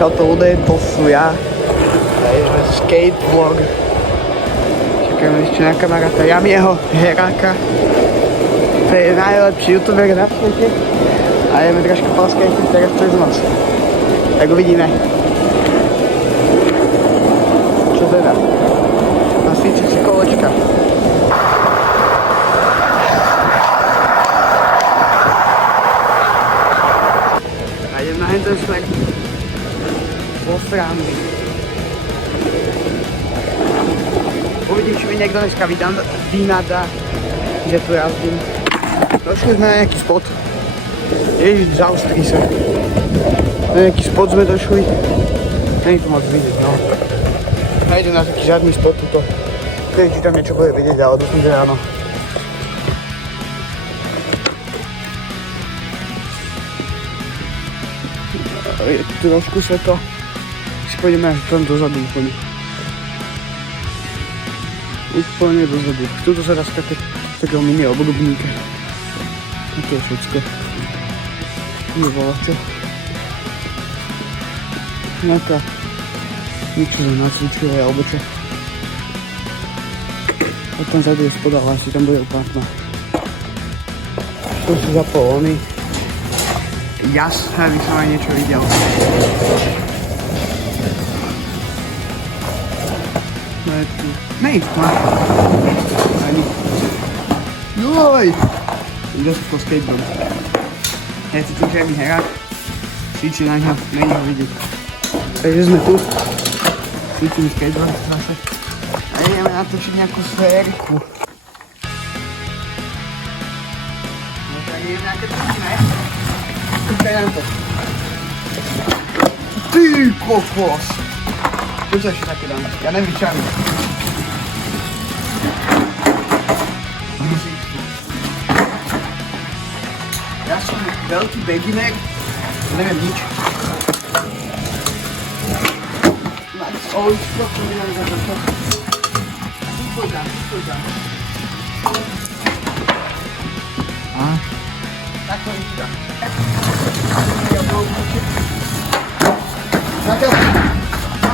Čo to sú ja. Skatevlog. Čakám ešte na kamaráta Jamieho Heráka. To je najlepší youtuber na svete. A ideme trošku poskejtiť teraz cez noc. Tak uvidíme. Čo teda? Nasvíčim si kolečka. A idem na henten smer. Po stránky. Uvidím, či mi niekto dneska vynadá, že tu jazdím. Došli sme na nejaký spot. Ježiš, zaustri sa. Na nejaký spot sme došli. Není to moc vidieť, no. Nejdem na taký žiadny spot tuto. Neviem, či tam niečo bude vidieť, ale dúfam, že áno. Je tu trošku svetlo. Si pôjdeme až tam dozadu úplne. Úplne dozadu. Tuto sa dá skakať takého mini obdobníka. Tuto je všetko. Nebola čo. Nejaká niečo za nacvičuje alebo čo. A tam zadu je spoda, ale asi tam bude úplne. Tu si zapol oný. Jas, aby som aj niečo videl. No je tu. Nej, má. Ani. Joj! Ide sa po skateboard. Ja cítim, že je mi herák. Cíči na ňa, není ho vidieť. Takže sme tu. Cítim skateboard zase. A ideme natočiť nejakú sfériku. No tak ideme nejaké truky, ne? Kúkaj nám to. Ty kokos! Čo sa ešte také dám? Ja neviem čami. Ja som veľký beginner, neviem nič. Oličko, to mi nám završo. Poďam. Tak to mi dá.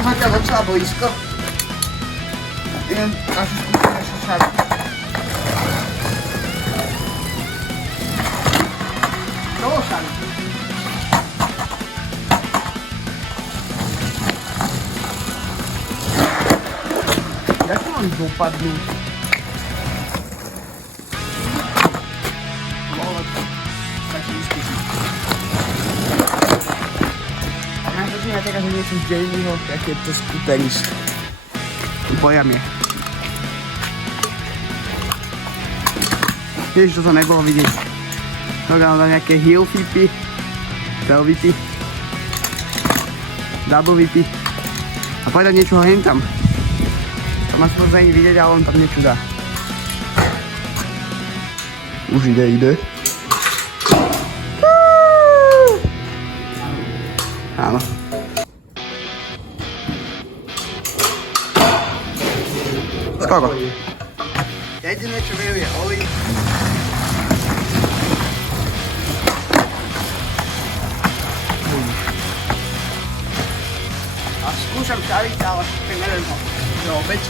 Zatiaľ docela blízko. Idem našu skúšať šašať. Šašať. Jak to mám dopadnúť? Ja teraz niečo z Jamieho, jak je to skuterist. Bojam je. Tiež to sa nebolo vidieť. Dám nejaké heel flipy, tail whipy, double whipy a povedať niečo hen tam. Tam ma spôsob ani vidieť, ale on tam niečo dá. Už ide. Áno. Skoro. Jediné, čo viem, je olej. A skúšam šaviť, ale neviem ho. Je opäť.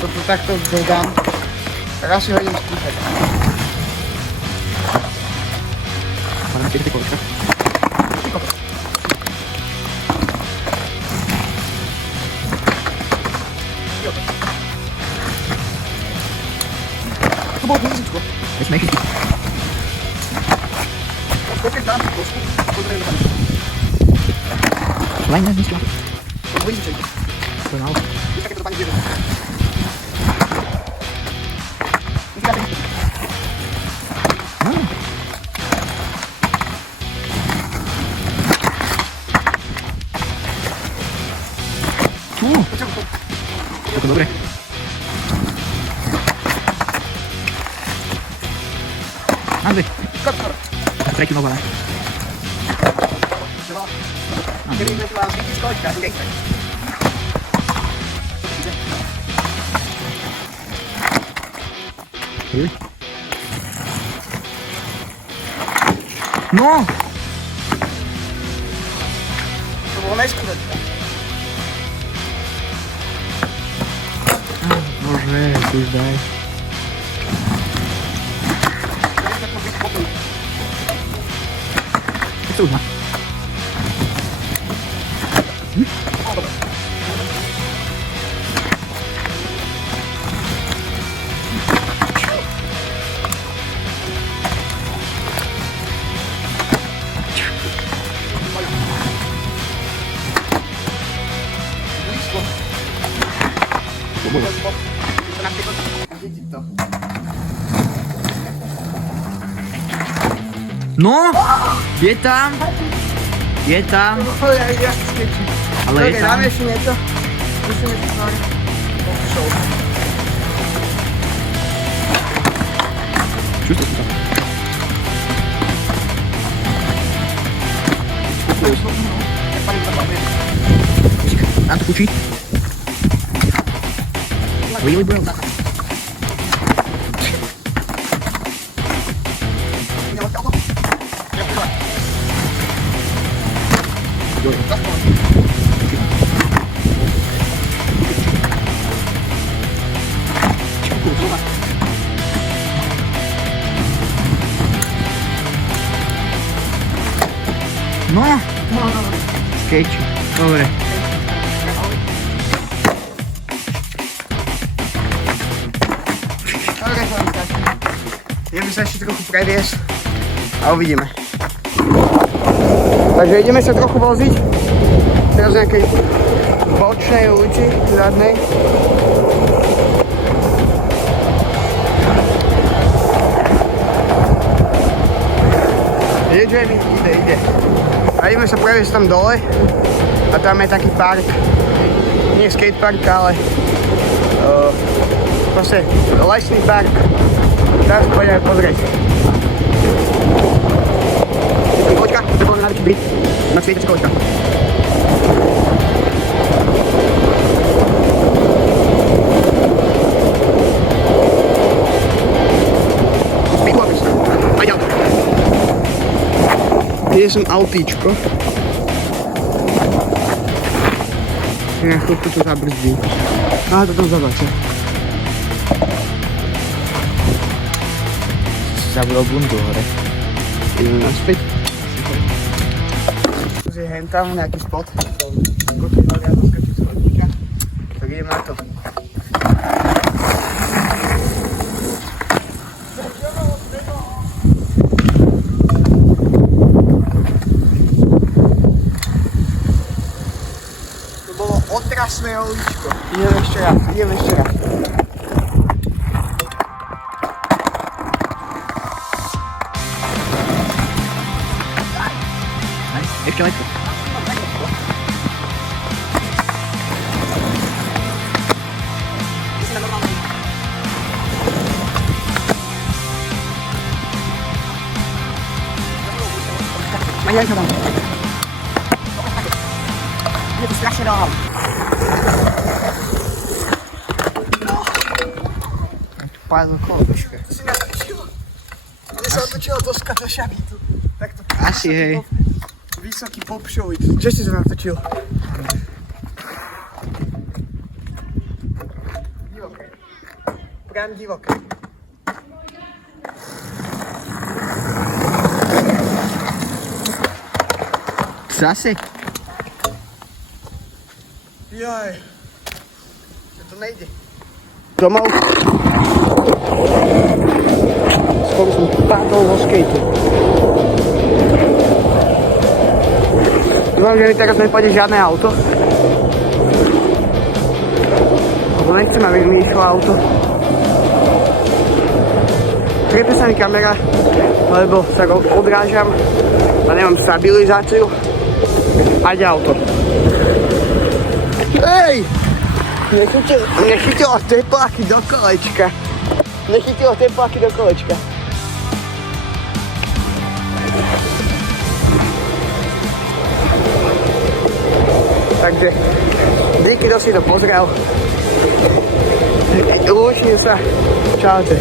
Toto takto dodám. Tak asi ho idem skúšať. Máme tie kolečka. To bolo písičko. Veď nejde. Pokiaľ dám tú kosku, pozrieme tam. Len nezmysla. To bude ničej. To je málo. Víš, také to pani bieže. Je to dobré. Andrej. Trekking over. Kedy sme tu vám zvítiť skolička, tu gejte. No! Polnesku teďka. Bože, už daj. Co už má? No, je tam. Je tam. Ale je tam. Dáme ešte niečo. Musíme si tvoriť. Čo to tam? Nám to kučí. Really, bro? No, skejči, dobre. Ideme sa ešte trochu previesť a uvidíme. Takže ideme sa trochu voziť. Teraz v nejakej bočnej ulici, zadnej. Je Jamie, ide. A ideme sa previesť tam dole. A tam je taký park. Nie skatepark, ale proste lesný park. Teraz poďme pozrieť. Koľka, to bol najväčší byt. Na svete koľka. Hier som autíčko. Ja chvíľku to zabrzdím. Aha, to tam zabača. Zabudol bundu hore. Ideme naspäť. Je hen tam nejaký spot. Tak ideme na to. To bolo otrasné uličko. Ideme ešte raz. Ešte letko. Maňaj sa tam. Je to strašne dál. Pádlo kolbička. Si natočilo. Mne sa otočila doska do šabítu. Takto. Asi, hej. Vysoký popšovit. Čo si sa natočil? Divoké. Prám divoké. Zase? Jaj. To nejde. Domov. Skoro som padol vo skateu. Dúfam, že mi teraz nepôjde žiadne auto. Lebo nechcem, aby mi išlo auto. Priepe sa mi kamera, lebo sa odrážam a nemám stabilizáciu. A ide auto. Hej! Nechytilo tepláky do kolečka. Takže, díky, kto si to pozrel. Lúčim sa. Čaute.